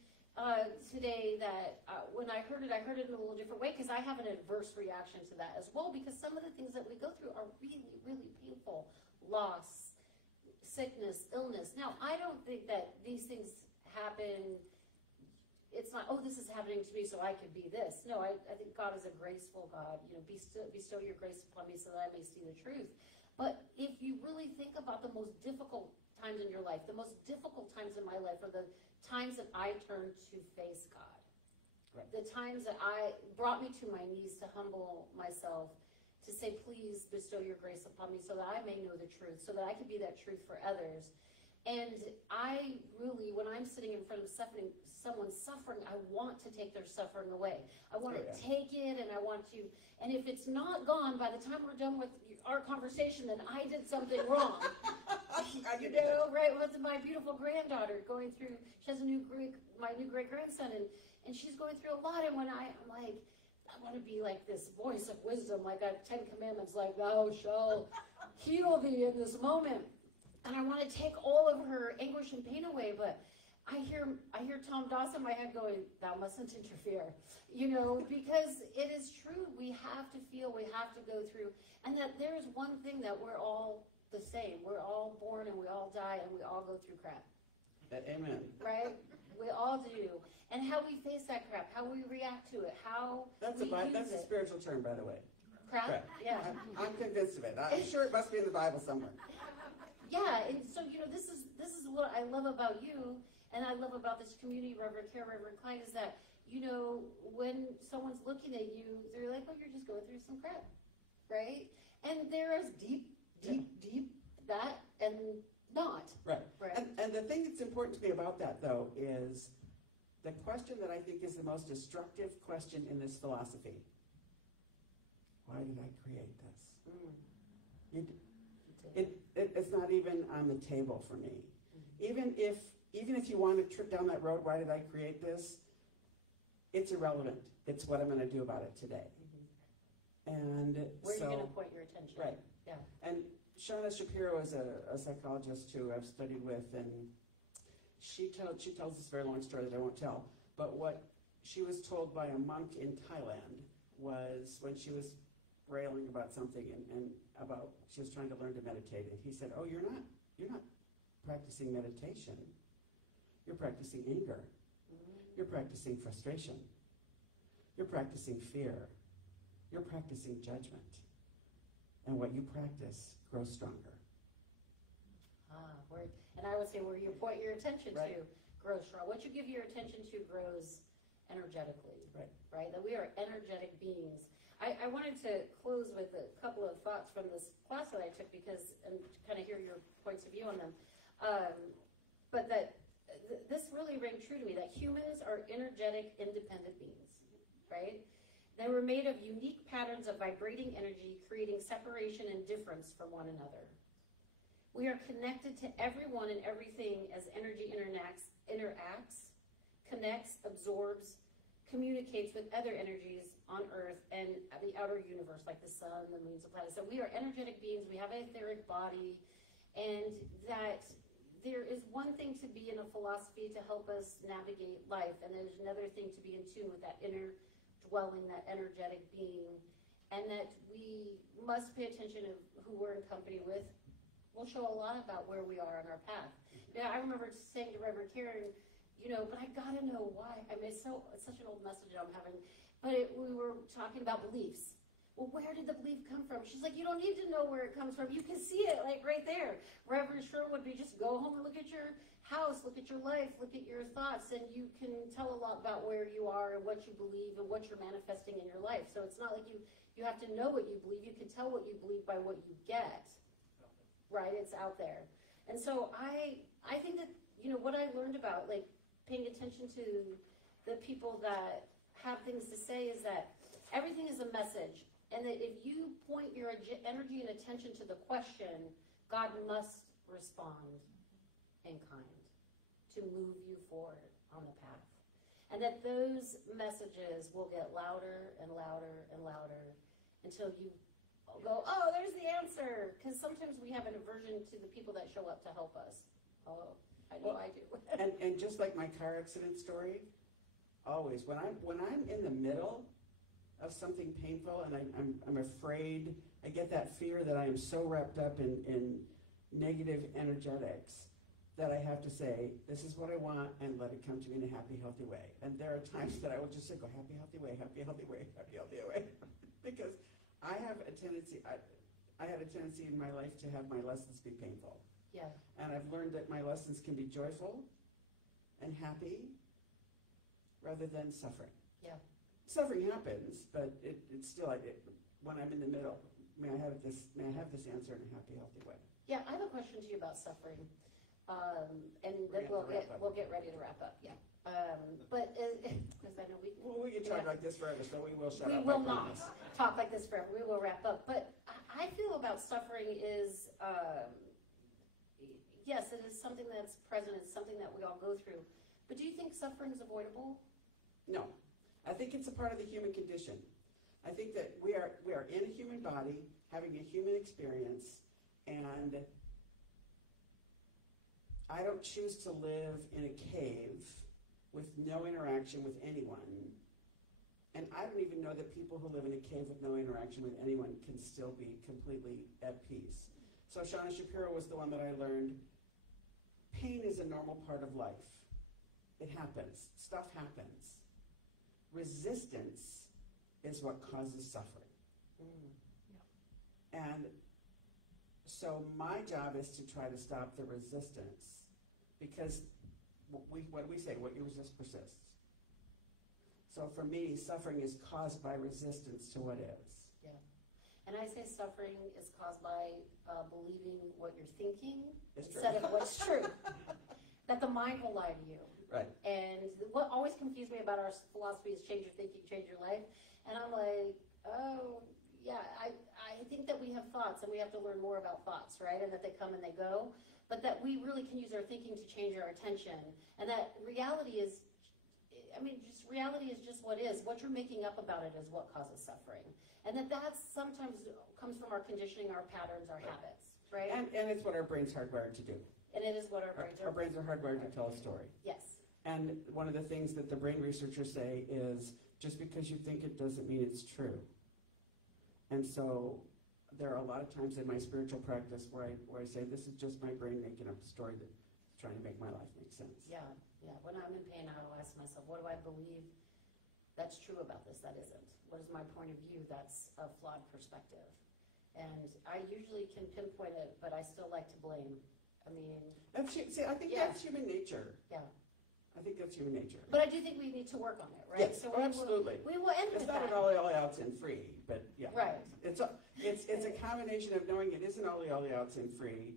today that when I heard it in a little different way, because I have an adverse reaction to that as well, because some of the things that we go through are really, really painful. Loss, sickness, illness. Now, I don't think that these things happen. It's not, oh, this is happening to me so I could be this. No, I think God is a graceful God. Bestow your grace upon me so that I may see the truth. But if you really think about the most difficult times in your life, the most difficult times in my life are the times that I turned to face God. Right. The times that brought me to my knees to humble myself, to say, please bestow your grace upon me so that I may know the truth, so that I can be that truth for others. And I really, when I'm sitting in front of someone suffering, I want to take their suffering away. I want to take it, and I want to, and if it's not gone by the time we're done with our conversation, then I did something wrong. Right? With my beautiful granddaughter going through, she has my new great-grandson, and she's going through a lot, and when I'm like, I want to be like this voice of wisdom, like I have 10 commandments, like, thou shalt heal thee in this moment. And I want to take all of her anguish and pain away, but I hear Tom Dawson in my head going, thou mustn't interfere, because it is true. We have to feel, we have to go through, and that there is one thing that we're all the same. We're all born and we all die and we all go through crap. Amen. Right? We all do. And how we face that crap, how we react to it, how that's a spiritual term, by the way. Crap? Yeah. I'm convinced of it. I'm sure it must be in the Bible somewhere. Yeah, and so, this is what I love about you, and I love about this community, Reverend Care, Reverend Klein, is that, when someone's looking at you, they're like, oh, you're just going through some crap, right? And there is deep that and not. Right. And the thing that's important to me about that, though, is the question that I think is the most destructive question in this philosophy. Why did I create this? It's not even on the table for me. Even if you want to trip down that road, why did I create this? It's irrelevant. It's what I'm going to do about it today. And where are you going to point your attention? Right. Yeah. And Shauna Shapiro is a psychologist who I've studied with, and she tells this very long story that I won't tell. But what she was told by a monk in Thailand was when she was railing about something and about she was trying to learn to meditate, and he said, "Oh, you're not practicing meditation. You're practicing anger. You're practicing frustration. You're practicing fear. You're practicing judgment. And what you practice grows stronger." And I would say where you point your attention Right. to grows strong. What you give your attention to grows energetically. Right. That we are energetic beings. I wanted to close with a couple of thoughts from this class that I took and kind of hear your points of view on them. But that this really rang true to me, that humans are energetic, independent beings, right? They were made of unique patterns of vibrating energy, creating separation and difference from one another. We are connected to everyone and everything as energy interacts, connects, absorbs, communicates with other energies on Earth and the outer universe, like the sun, the moons, the planets. So we are energetic beings. We have an etheric body, and that there is one thing to be in a philosophy to help us navigate life, and there's another thing to be in tune with that inner dwelling, that energetic being, and that we must pay attention to who we're in company with. Will show a lot about where we are on our path. Now, I remember saying to Reverend Karen, but I gotta know why. I mean, it's such an old message I'm having. But we were talking about beliefs. Well, where did the belief come from? She's like, you don't need to know where it comes from. You can see it, like, right there. Reverend Sherwood would be just go home and look at your house, look at your life, look at your thoughts, and you can tell a lot about where you are and what you believe and what you're manifesting in your life. So it's not like you have to know what you believe. You can tell what you believe by what you get, right? It's out there. And so I think that, what I learned about, like, paying attention to the people that have things to say is that everything is a message. And that if you point your energy and attention to the question, God must respond in kind to move you forward on the path. And that those messages will get louder and louder and louder until you go, oh, there's the answer. Because sometimes we have an aversion to the people that show up to help us. Oh, I know I do. and just like my car accident story, always, when I'm in the middle of something painful and I'm afraid, I get that fear that I am so wrapped up in negative energetics that I have to say, this is what I want, and let it come to me in a happy, healthy way. And there are times that I will just say, go happy, healthy way, happy, healthy way, happy, healthy way. Because I have a tendency, I had a tendency in my life to have my lessons be painful. Yeah. And I've learned that my lessons can be joyful and happy rather than suffering. Yeah. Suffering happens, but it's still, when I'm in the middle, may I have this answer in a happy, healthy way? Yeah, I have a question to you about suffering. And then we'll get ready to wrap up. Yeah. But because I know we can talk like this forever, so we will shut up. We will not talk like this forever. We will wrap up. But I feel about suffering is, yes, it is something that's present. It's something that we all go through. But do you think suffering is avoidable? No. I think it's a part of the human condition. I think that we are in a human body, having a human experience, and I don't choose to live in a cave with no interaction with anyone. And I don't even know that people who live in a cave with no interaction with anyone can still be completely at peace. So Shauna Shapiro was the one that I learned, pain is a normal part of life. It happens. Stuff happens. Resistance is what causes suffering. Yeah. And so my job is to try to stop the resistance, because what do we say? What you resist persists. So for me, suffering is caused by resistance to what is. Yeah. And I say suffering is caused by believing what you're thinking instead of what's true. That the mind will lie to you. Right. And what always confused me about our philosophy is change your thinking, change your life. And I'm like, oh, yeah, I think that we have thoughts and we have to learn more about thoughts, right? And that they come and they go. But that we really can use our thinking to change our attention. And that reality is, reality is just what is. What you're making up about it is what causes suffering. And that sometimes comes from our conditioning, our patterns, our habits, right? And it's what our brain's hardwired to do. And it is what our brains are. Our brains are hardwired to tell a story. Yes. And one of the things that the brain researchers say is, just because you think it doesn't mean it's true. And so there are a lot of times in my spiritual practice where I say, this is just my brain making up a story that's trying to make my life make sense. Yeah, yeah. When I'm in pain, I'll ask myself, what do I believe that's true about this that isn't? What is my point of view that's a flawed perspective? And I usually can pinpoint it, but I still like to blame. I mean... I think that's human nature. Yeah. I think that's human nature. But I do think we need to work on it, right? Yes, so absolutely. We will end with that. It's not an all outs and free, but yeah. Right. It's a combination of knowing it isn't all outs and free.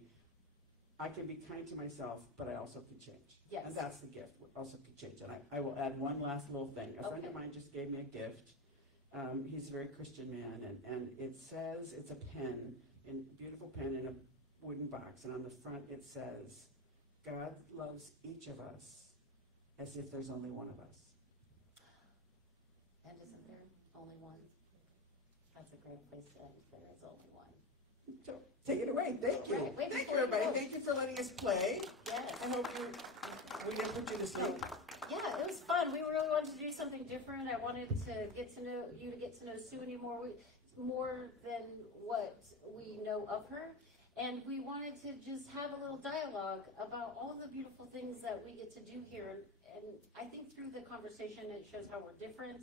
I can be kind to myself, but I also can change. Yes. And that's the gift. Also can change. And I will add one last little thing. A friend of mine just gave me a gift. He's a very Christian man, and it says, it's a pen, a beautiful pen in a wooden box, and on the front it says, God loves each of us as if there's only one of us. And isn't there only one? That's a great place to end. There is only one. So take it away. Thank you. Right. Thank you, everybody. Thank you for letting us play. Yes. I hope we didn't put you to sleep. Yeah, it was fun. We really wanted to do something different. I wanted to get to know you, to get to know Sue more than what we know of her. And we wanted to just have a little dialogue about all of the beautiful things that we get to do here. And I think through the conversation, it shows how we're different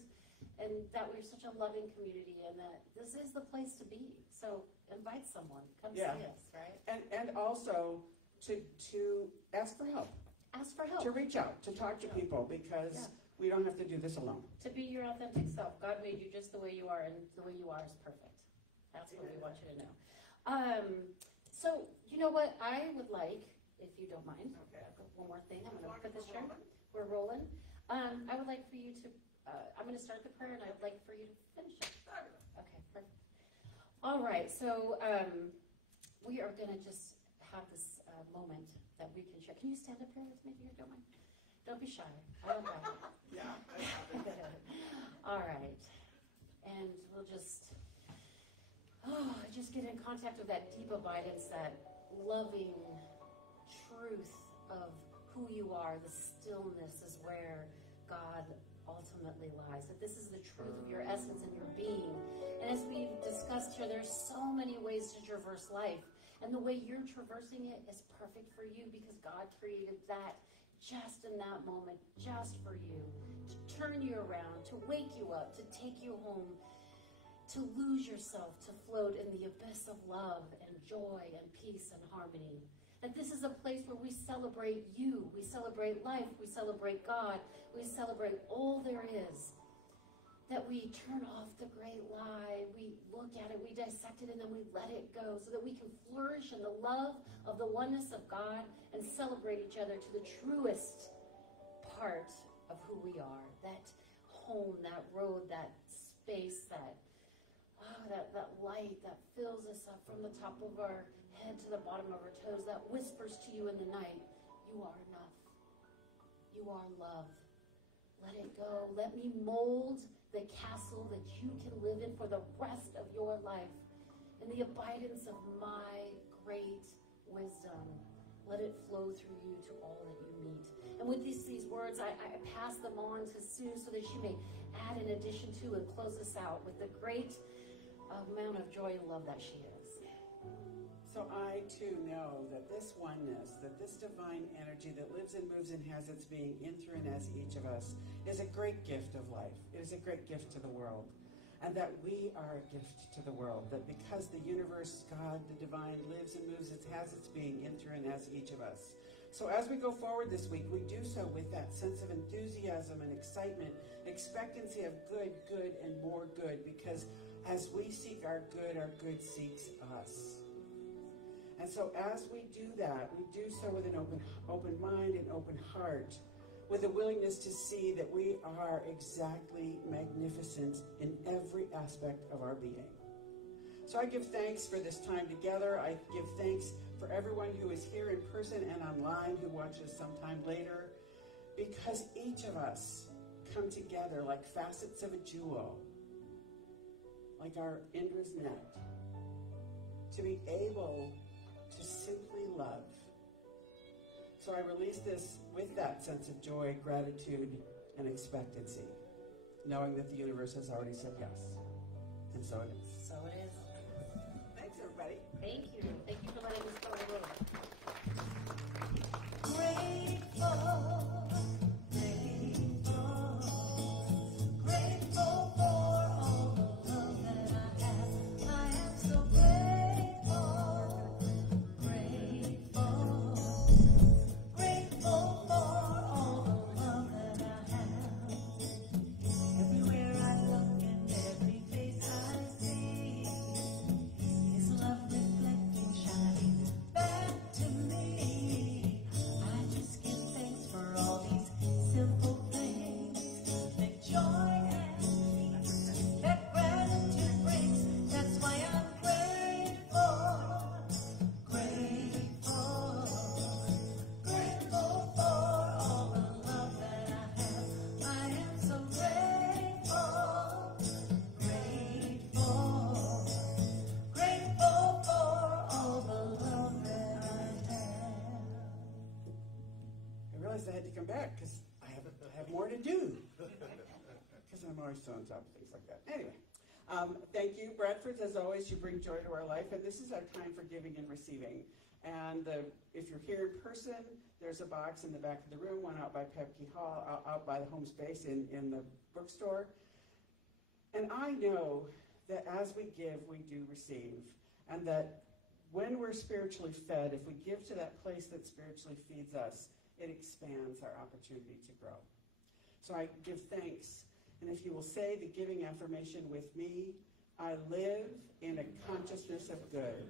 and that we're such a loving community and that this is the place to be. So invite someone, come see us, right? And also to ask for help. Ask for help. To reach out, to talk to people, because we don't have to do this alone. To be your authentic self. God made you just the way you are, and the way you are is perfect. That's what we want you to know. So, you know what I would like, if you don't mind, one more thing. I'm going to put this chair. We're rolling. I would like for you to, I'm going to start the prayer, and I would like for you to finish it. Okay, perfect. All right, so we are going to just have this moment that we can share. Can you stand up here with me if you don't mind? Don't be shy. I don't mind. All right. And we'll just get in contact with that deep abidance, that loving truth of who you are. The stillness is where God ultimately lies. That this is the truth of your essence and your being. And as we've discussed here, there's so many ways to traverse life. And the way you're traversing it is perfect for you because God created that just in that moment, just for you, to turn you around, to wake you up, to take you home, to lose yourself, to float in the abyss of love and joy and peace and harmony. That this is a place where we celebrate you, we celebrate life, we celebrate God, we celebrate all there is. That we turn off the great lie, we look at it, we dissect it, and then we let it go so that we can flourish in the love of the oneness of God and celebrate each other to the truest part of who we are. That home, that road, that space, that light that fills us up from the top of our head to the bottom of our toes, that whispers to you in the night, you are enough. You are love. Let it go. Let me mold the castle that you can live in for the rest of your life. In the abidance of my great wisdom, let it flow through you to all that you meet. And with these words, I pass them on to Sue so that she may add in addition to and close us out with the great amount of joy and love that she is. So I too know that this oneness, that this divine energy that lives and moves and has its being in, through, and as each of us is a great gift of life. It is a great gift to the world. And that we are a gift to the world. That because the universe, God, the divine, lives and moves, it has its being in, through, and as each of us. So as we go forward this week, we do so with that sense of enthusiasm and excitement, expectancy of good, and more good, because as we seek our good seeks us. And so as we do that, we do so with an open mind and open heart, with a willingness to see that we are exactly magnificent in every aspect of our being. So I give thanks for this time together. I give thanks for everyone who is here in person and online who watches sometime later, because each of us come together like facets of a jewel, like our Indra's net, to be able to simply love. So I release this with that sense of joy, gratitude, and expectancy, knowing that the universe has already said yes. And so it is. So it is. Thanks, everybody. Thank you. Thank you for letting us go on the road. Grateful for all the love that I have. I am so grateful, grateful for all the love that I have. Everywhere I look and every face I see is love reflecting, shining back to me. I just give thanks for all these simple things that joy and peace, that gratitude brings. That's why I'm grateful, grateful for all the love that I have. I am so grateful, grateful for all the love that I have. I realized I had to come back because I have more to do. Because I'm always so on top of things like that. Anyway, Thank you, Bradford. As always, you bring joy to our life, and this is our time for giving and receiving. And if you're here in person, there's a box in the back of the room, one out by Pepke Hall, out by the home space in the bookstore. And I know that as we give, we do receive. And that when we're spiritually fed, if we give to that place that spiritually feeds us, it expands our opportunity to grow. So I give thanks. And if you will say the giving affirmation with me, I live in a consciousness of good.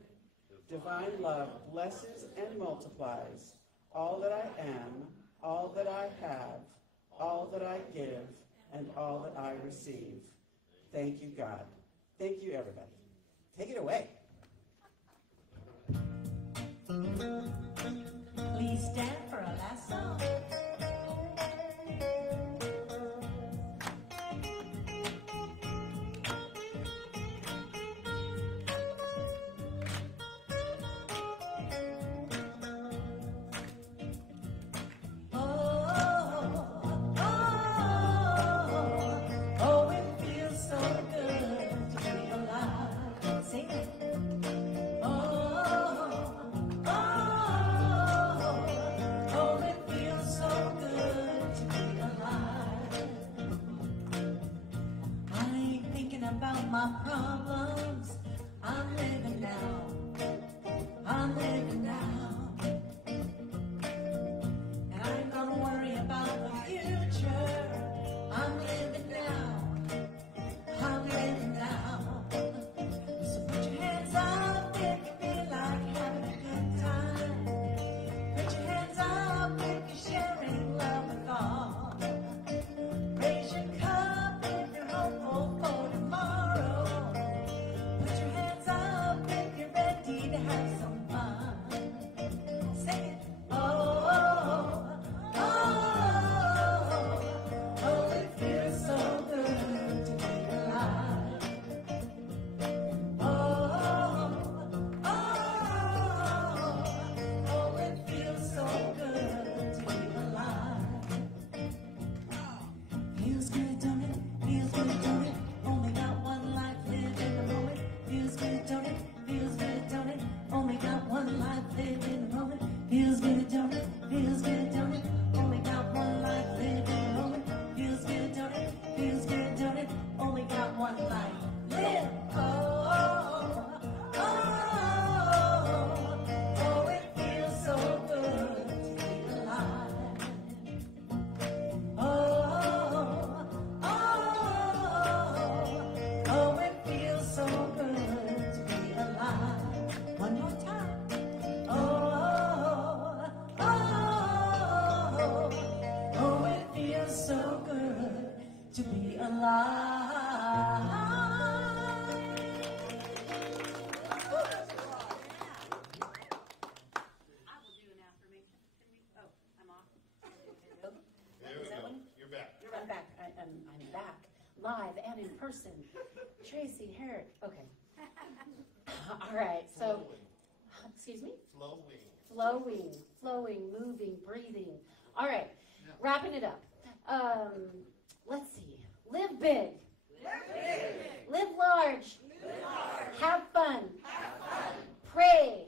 Divine love blesses and multiplies all that I am, all that I have, all that I give, and all that I receive. Thank you, God. Thank you, everybody. Take it away. Please stand for our last song. About my problems, I'm living now, I'm living now, and I ain't gonna worry about the future, I'm living now, I'm living now, so put your hands up if you feel like having a good time, put your hands up if you're sharing love with all, raise your cup if you're hopeful for tomorrow. Put your hands up if you're ready to have some fun. Sing it. Oh, oh, oh, oh, it feels so good to be alive. Oh, oh, oh, it feels so good to be alive. Feels good, don't it? Feels good, don't it? Only got one life, live in the moment. Feels good, don't it? Feels good, don't it? Only got one life, live in the moment. Feels good, don't it? Feels good, don't it? Only got one life, live in the moment. Feels good, don't it? Feels good, don't it? Only got one life, live. Oh, oh, oh, oh, it feels so good to be alive. Oh, oh, oh, it feels so good to be alive. One more time. Oh, oh, oh, it feels so good to be alive. I will do an affirmation. Can we? Oh, I'm off. There we go. You're back. I'm back. I'm back, live and in person. Tracey, Harrick. Okay. All right. So, excuse me. Flowing, moving, breathing. All right. Wrapping it up. Let's see. Live big. Live large. Have fun. Pray.